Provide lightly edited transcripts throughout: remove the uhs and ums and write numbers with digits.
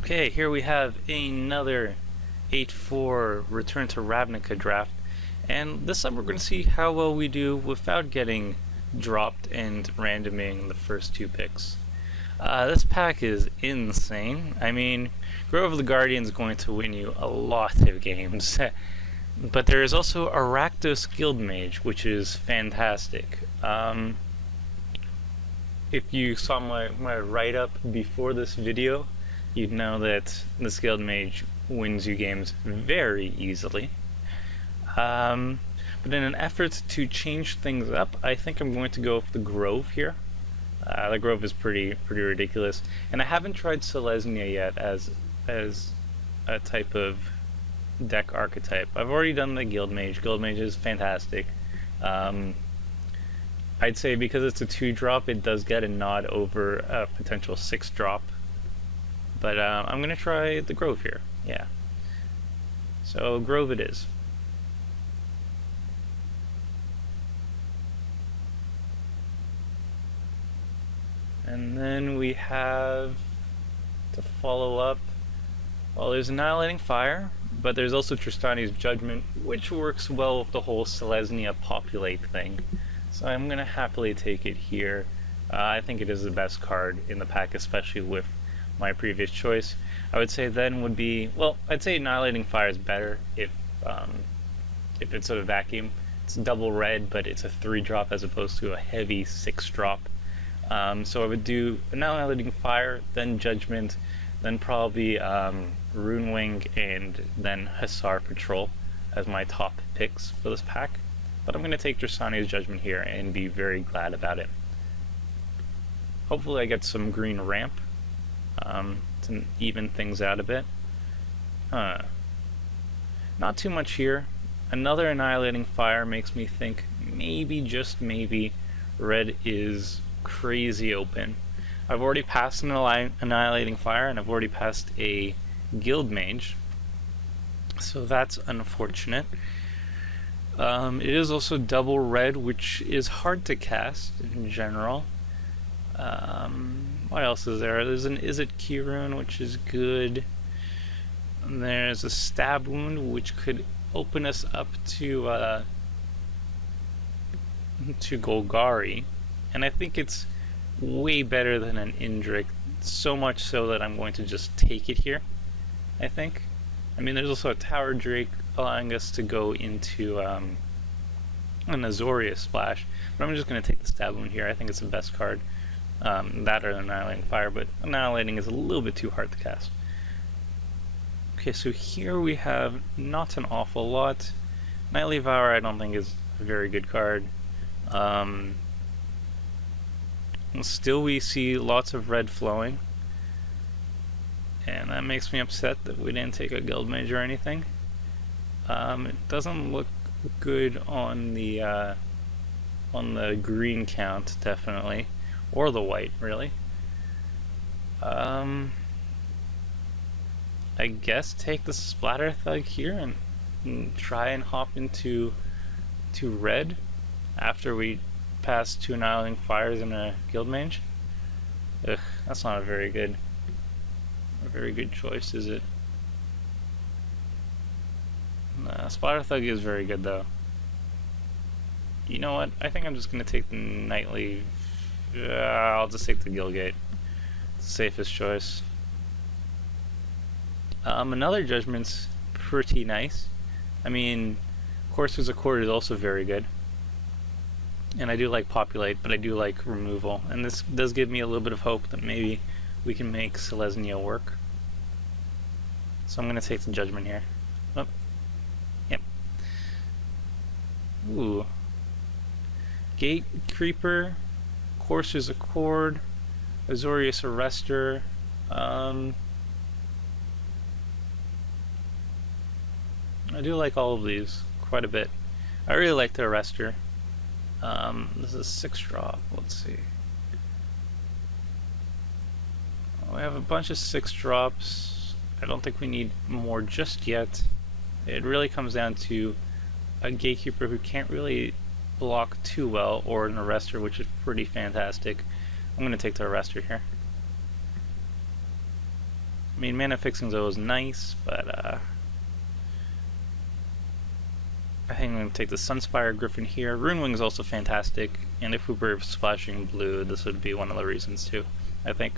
Okay, here we have another 8-4 Return to Ravnica draft, and this time we're going to see how well we do without getting dropped and randoming the first two picks. This pack is insane. I mean, Grove of the Guardian is going to win you a lot of games, but there is also Arachdos Guildmage, which is fantastic. If you saw my write-up before this video, you'd know that this Guildmage wins you games very easily. But in an effort to change things up, I think I'm going to go with the Grove here. The Grove is pretty ridiculous, and I haven't tried Selesnya yet as a type of deck archetype. I've already done the Guildmage. Guildmage is fantastic. I'd say because it's a 2-drop, it does get a nod over a potential 6-drop. But I'm going to try the Grove here, yeah. So Grove it is. And then we have to follow up, well, there's Annihilating Fire, but there's also Tristani's Judgment, which works well with the whole Selesnya populate thing. So I'm going to happily take it here. I think it is the best card in the pack, especially with my previous choice. I would say then would be, well, I'd say Annihilating Fire is better if it's sort of vacuum. It's double red, but it's a 3-drop as opposed to a heavy 6-drop. So I would do Annihilating Fire, then Judgment, then probably Runewing, and then Hussar Patrol as my top picks for this pack. But I'm going to take Tristani's Judgment here and be very glad about it. Hopefully I get some green ramp to even things out a bit. Not too much here. Another Annihilating Fire makes me think maybe, just maybe, red is crazy open. I've already passed an Annihilating Fire, and I've already passed a Guildmage, so that's unfortunate. It is also double red, which is hard to cast in general. What else is there? There's an Is It Kirun, which is good. And there's a Stab Wound, which could open us up to Golgari. And I think it's way better than an Indrik, so much so that I'm going to just take it here, I think. I mean, there's also a Tower Drake allowing us to go into an Azorius Splash, but I'm just going to take the Stab Wound here. I think it's the best card. That or Annihilating Fire, but Annihilating is a little bit too hard to cast. Okay, so here we have not an awful lot. Nightly Vower I don't think is a very good card. Still we see lots of red flowing, and that makes me upset that we didn't take a Guildmage or anything. It doesn't look good on the green count, definitely, or the white, really. I guess take the Splatter Thug here and try and hop into red after we pass 2 Annihilating Fires and a Guildmage. Ugh, that's not a very good choice, is it? Nah, Splatter Thug is very good though. You know what? I think I'm just gonna take the Nightly. I'll just take the Gilgate. It's the safest choice. Another Judgment's pretty nice. I mean, Courser's Accord is also very good. And I do like Populate, but I do like Removal. And this does give me a little bit of hope that maybe we can make Selesnya work. So I'm going to take the Judgment here. Oh. Yep. Ooh. Gate Creeper, Courser's Accord, Azorius Arrestor. I do like all of these quite a bit. I really like the Arrestor. This is 6-drop. Let's see. We have a bunch of 6-drops. I don't think we need more just yet. It really comes down to a Gatekeeper who can't really block too well, or an Arrestor, which is pretty fantastic. I'm going to take the Arrestor here. I mean, mana fixing's always nice, but I think I'm going to take the Sunspire Griffin here. Runewing is also fantastic, and if we were splashing blue, this would be one of the reasons too. I think,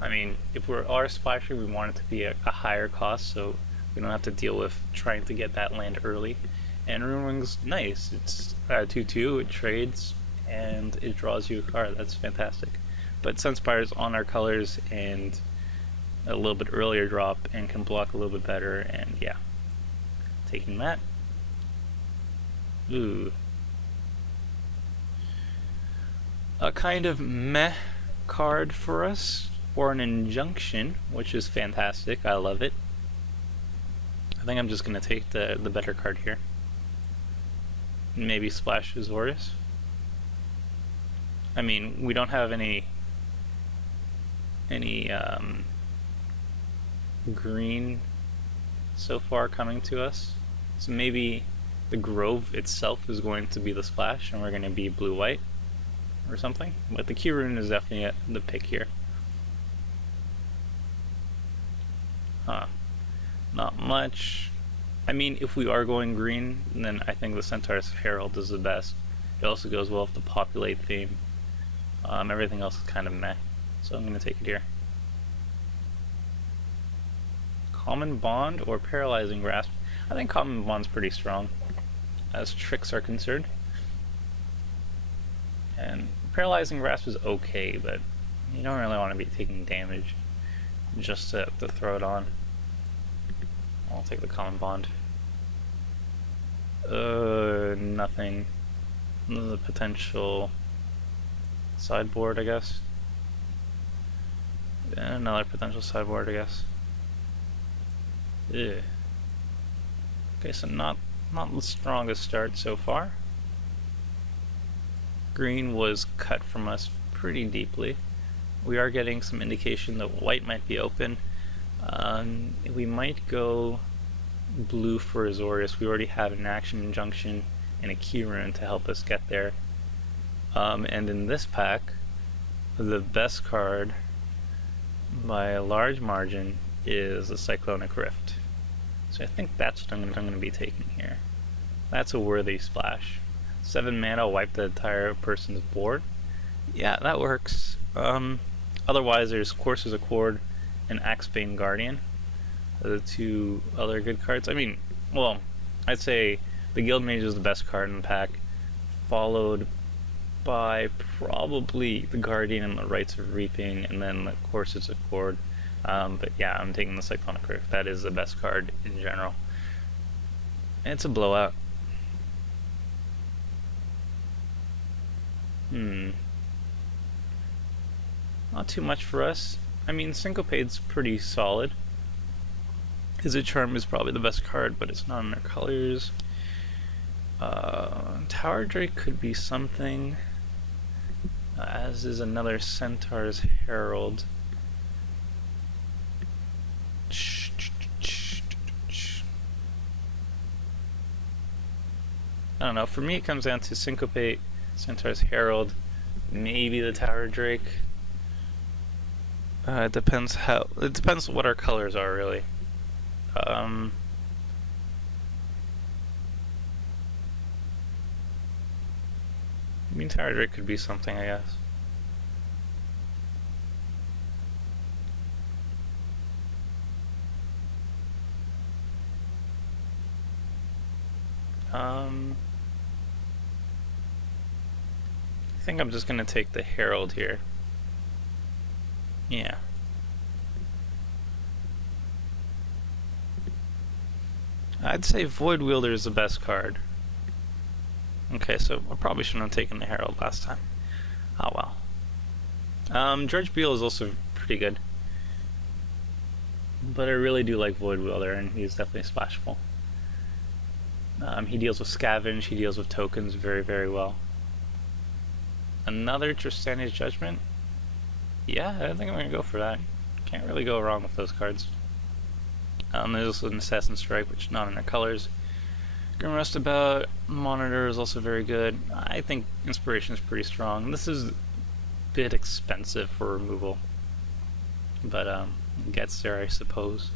I mean, if we are splashing, we want it to be a higher cost, so we don't have to deal with trying to get that land early. And Runewing's nice. It's 2/2, it trades, and it draws you a card. That's fantastic. But Sunspire's on our colors and a little bit earlier drop and can block a little bit better, and yeah. Taking that. Ooh. A kind of meh card for us, or an injunction, which is fantastic. I love it. I think I'm just going to take the better card here. Maybe splash Azorius. I mean, we don't have any green so far coming to us, so maybe the Grove itself is going to be the splash and we're going to be blue-white or something, but the Key-Rune is definitely the pick here. Not much. I mean, if we are going green, then I think the Centaur's Herald is the best. It also goes well with the Populate theme. Everything else is kind of meh, so I'm going to take it here. Common Bond or Paralyzing Grasp? I think Common Bond's pretty strong, as tricks are concerned. And Paralyzing Grasp is okay, but you don't really want to be taking damage just to throw it on. I'll take the Common Bond. Nothing. This is a potential sideboard, I guess. And another potential sideboard, I guess. Ugh. Okay, so not the strongest start so far. Green was cut from us pretty deeply. We are getting some indication that white might be open. We might go blue for Azorius. We already have an Action Injunction and a Key-Rune to help us get there. And in this pack, the best card by a large margin is a Cyclonic Rift. So I think that's what I'm going to be taking here. That's a worthy splash. 7 mana, wipe the entire person's board. Yeah, that works. Otherwise, there's Courser's Accord and Axebane Guardian. The two other good cards. I mean, well, I'd say the Guildmage is the best card in the pack, followed by probably the Guardian and the Rites of Reaping, and then the Courser's Accord. But yeah, I'm taking the Cyclonic Rift. That is the best card in general. It's a blowout. Not too much for us. I mean, Syncopate's pretty solid. His Charm is probably the best card, but it's not in their colors. Tower Drake could be something, as is another Centaur's Herald. I don't know, for me it comes down to Syncopate, Centaur's Herald, maybe the Tower Drake. It depends what our colors are, really. I mean, Tower Drake could be something, I guess. I think I'm just gonna take the Herald here. Yeah. I'd say Void Wielder is the best card. Okay, so I probably shouldn't have taken the Herald last time. Oh well. George Beale is also pretty good. But I really do like Void Wielder, and he's definitely splashable. He deals with Scavenge, he deals with tokens very, very well. Another Tristani's Judgment? Yeah, I think I'm going to go for that. Can't really go wrong with those cards. There's also an Assassin's Strike, which is not in their colors. Grim Rustabout Monitor is also very good. I think Inspiration is pretty strong. This is a bit expensive for removal, but gets there, I suppose.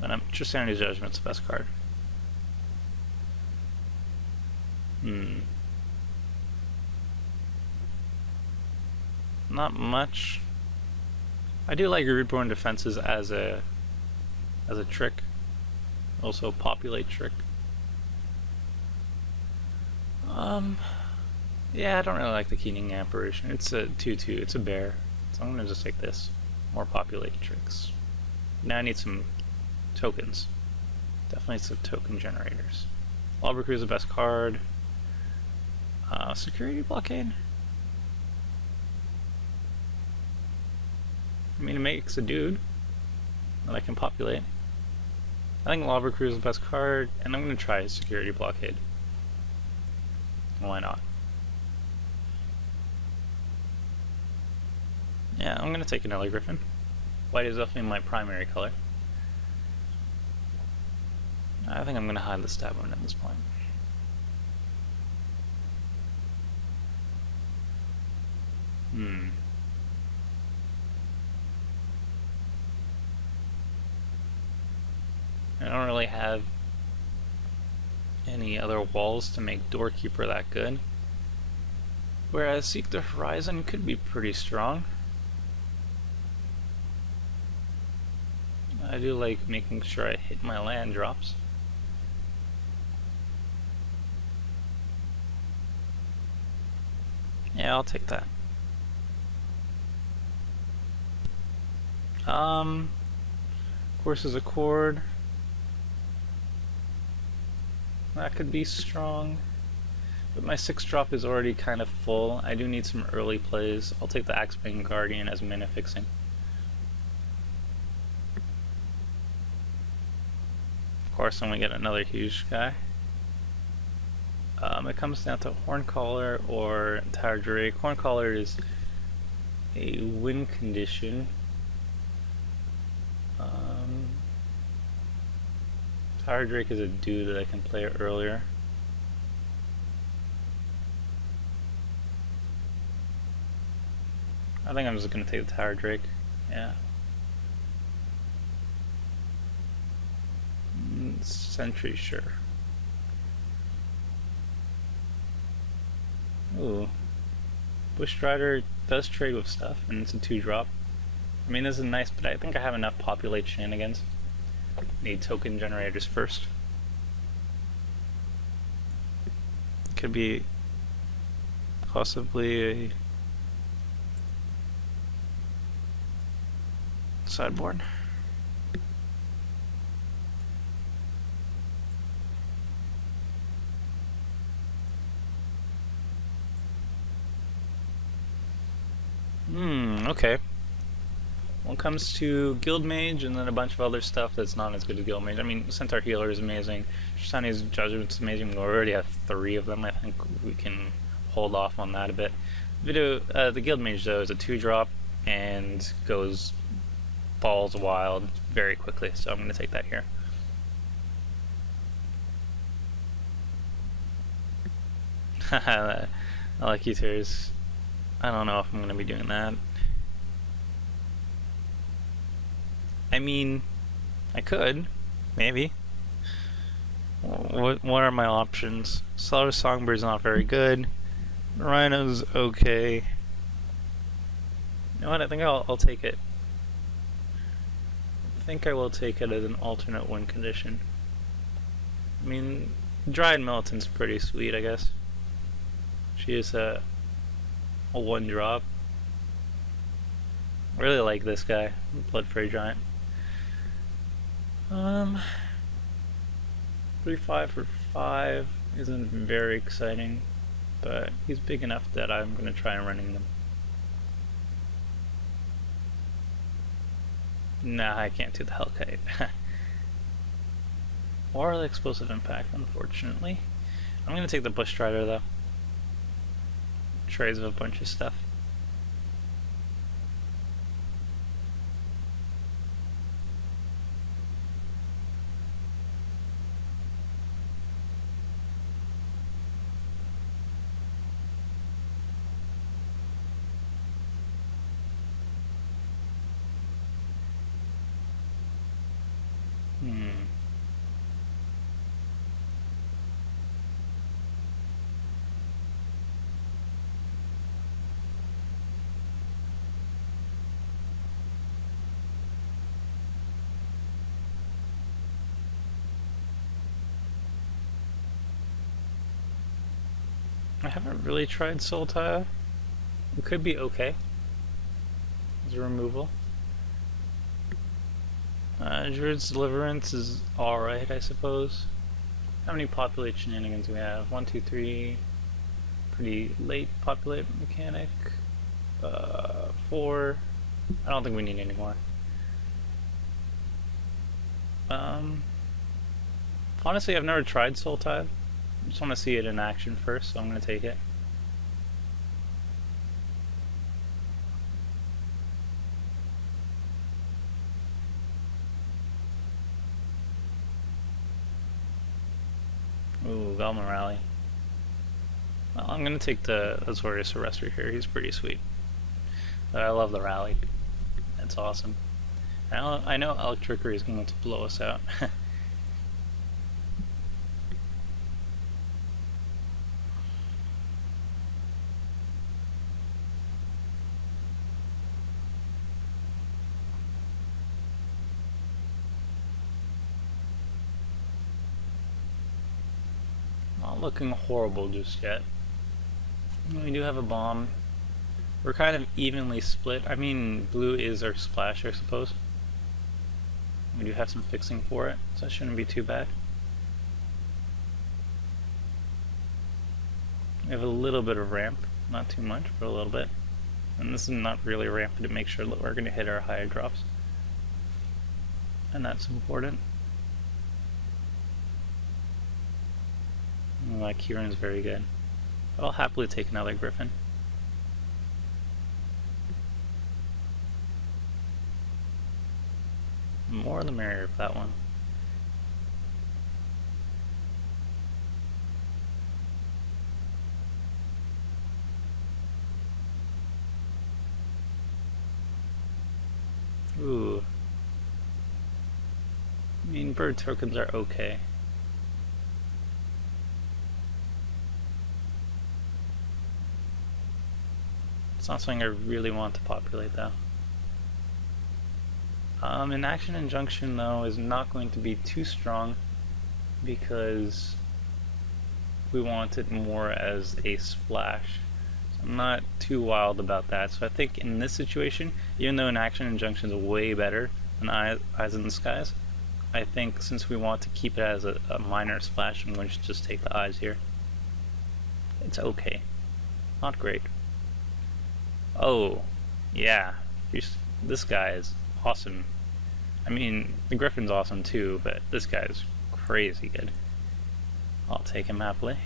But Tristani's Judgment's the best card. Not much. I do like Rootborn Defenses as a trick. Also populate trick. Yeah, I don't really like the Keening Apparition. It's a 2/2, it's a bear. So I'm gonna just take this. More populate tricks. Now I need some tokens. Definitely some token generators. Lobber Crew is the best card. Security Blockade? I mean, it makes a dude that I can populate. I think Lobber Crew is the best card, and I'm going to try Security Blockade. Why not? Yeah, I'm going to take another Griffin. White is definitely my primary color. I think I'm going to hide the stab wound at this point. I don't really have any other walls to make Doorkeeper that good. Whereas Seek the Horizon could be pretty strong. I do like making sure I hit my land drops. Yeah, I'll take that. Courses Accord. That could be strong. But my 6-drop is already kind of full. I do need some early plays. I'll take the Axebane Guardian as mana fixing. Of course, I'm gonna get another huge guy. It comes down to Horncaller or Tower Drake. Horncaller is a win condition. Tower Drake is a dude that I can play earlier. I think I'm just gonna take the Tower Drake. Yeah. Sentry, sure. Ooh. Bushrider does trade with stuff, and it's a 2-drop. I mean, this is nice, but I think I have enough populate shenanigans. Need token generators first. Could be possibly a sideboard. Okay. When it comes to Guild Mage and then a bunch of other stuff that's not as good as Guild Mage. I mean, Centaur Healer is amazing. Tristani's Judgment's amazing. We already have 3 of them. I think we can hold off on that a bit. The Guild Mage, though, is a 2-drop and goes balls wild very quickly, so I'm going to take that here. I like you, Tears. I don't know if I'm going to be doing that. I mean, I could, maybe. What are my options? Stellar Songbird's not very good. Rhino's okay. You know what? I think I'll take it. I think I will take it as an alternate win condition. I mean, Dryad Militant's pretty sweet, I guess. She is a 1-drop. I really like this guy, Blood Fray Giant. 3/5 for 5 isn't very exciting, but he's big enough that I'm going to try running them. Nah, I can't do the Hellkite. Or the Explosive Impact, unfortunately. I'm going to take the Bushrider, though. Trades of a bunch of stuff. I haven't really tried Sultai. It could be okay as a removal. Druid's Deliverance is alright, I suppose. How many populate shenanigans do we have? 1, 2, 3. Pretty late populate mechanic. 4. I don't think we need any more. Honestly, I've never tried Sultai. I just want to see it in action first, so I'm going to take it. Ooh, Velma Rally. Well, I'm going to take the Azorius Arrestor here. He's pretty sweet. But I love the rally. It's awesome. I know Electrickery is going to blow us out. Not looking horrible just yet. We do have a bomb. We're kind of evenly split. I mean, blue is our splash, I suppose. We do have some fixing for it, so that shouldn't be too bad. We have a little bit of ramp, not too much, but a little bit. And this is not really ramp to make sure that we're going to hit our higher drops. And that's important. Oh, Kieran's very good. I'll happily take another Griffin. More the merrier for that one. Ooh. I mean, bird tokens are okay. It's not something I really want to populate though. An Action Injunction though is not going to be too strong because we want it more as a splash. So I'm not too wild about that. So I think in this situation, even though an Action Injunction is way better than Eyes in the Skies, I think since we want to keep it as a minor splash, I'm going to just take the Eyes here. It's okay. Not great. Oh, yeah. This guy is awesome. I mean, the Griffin's awesome too, but this guy's crazy good. I'll take him happily.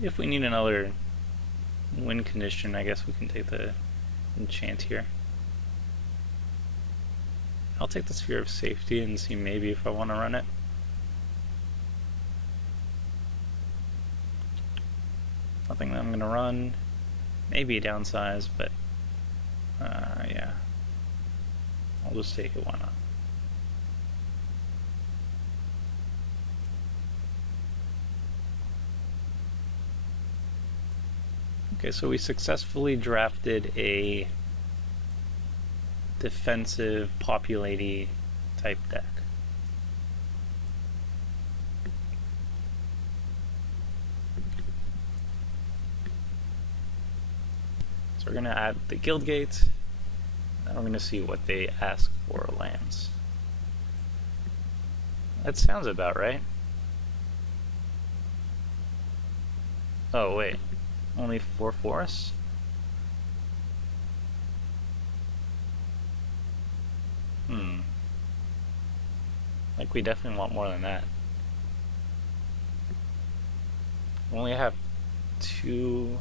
If we need another win condition, I guess we can take the enchant here. I'll take the Sphere of Safety and see maybe if I want to run it. Nothing that I'm going to run. Maybe downsize, but yeah. I'll just take it, why not? Okay, so we successfully drafted a defensive, populate-y type deck. So we're going to add the guild gate, and we're going to see what they ask for lands. That sounds about right. Oh wait, only 4 forests? Like we definitely want more than that. We only have two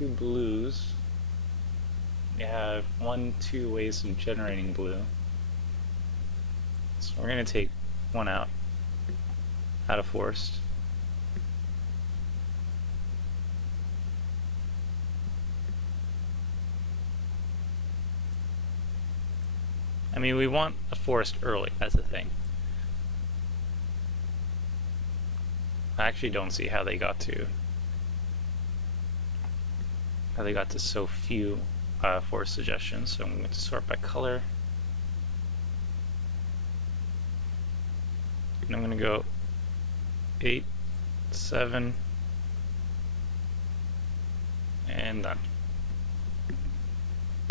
blues. We have 2 ways of generating blue. So we're gonna take one out of forest. I mean, we want a forest early, that's the thing. I actually don't see how they got to so few forest suggestions, so I'm going to sort by color. And I'm going to go 8, 7, and done.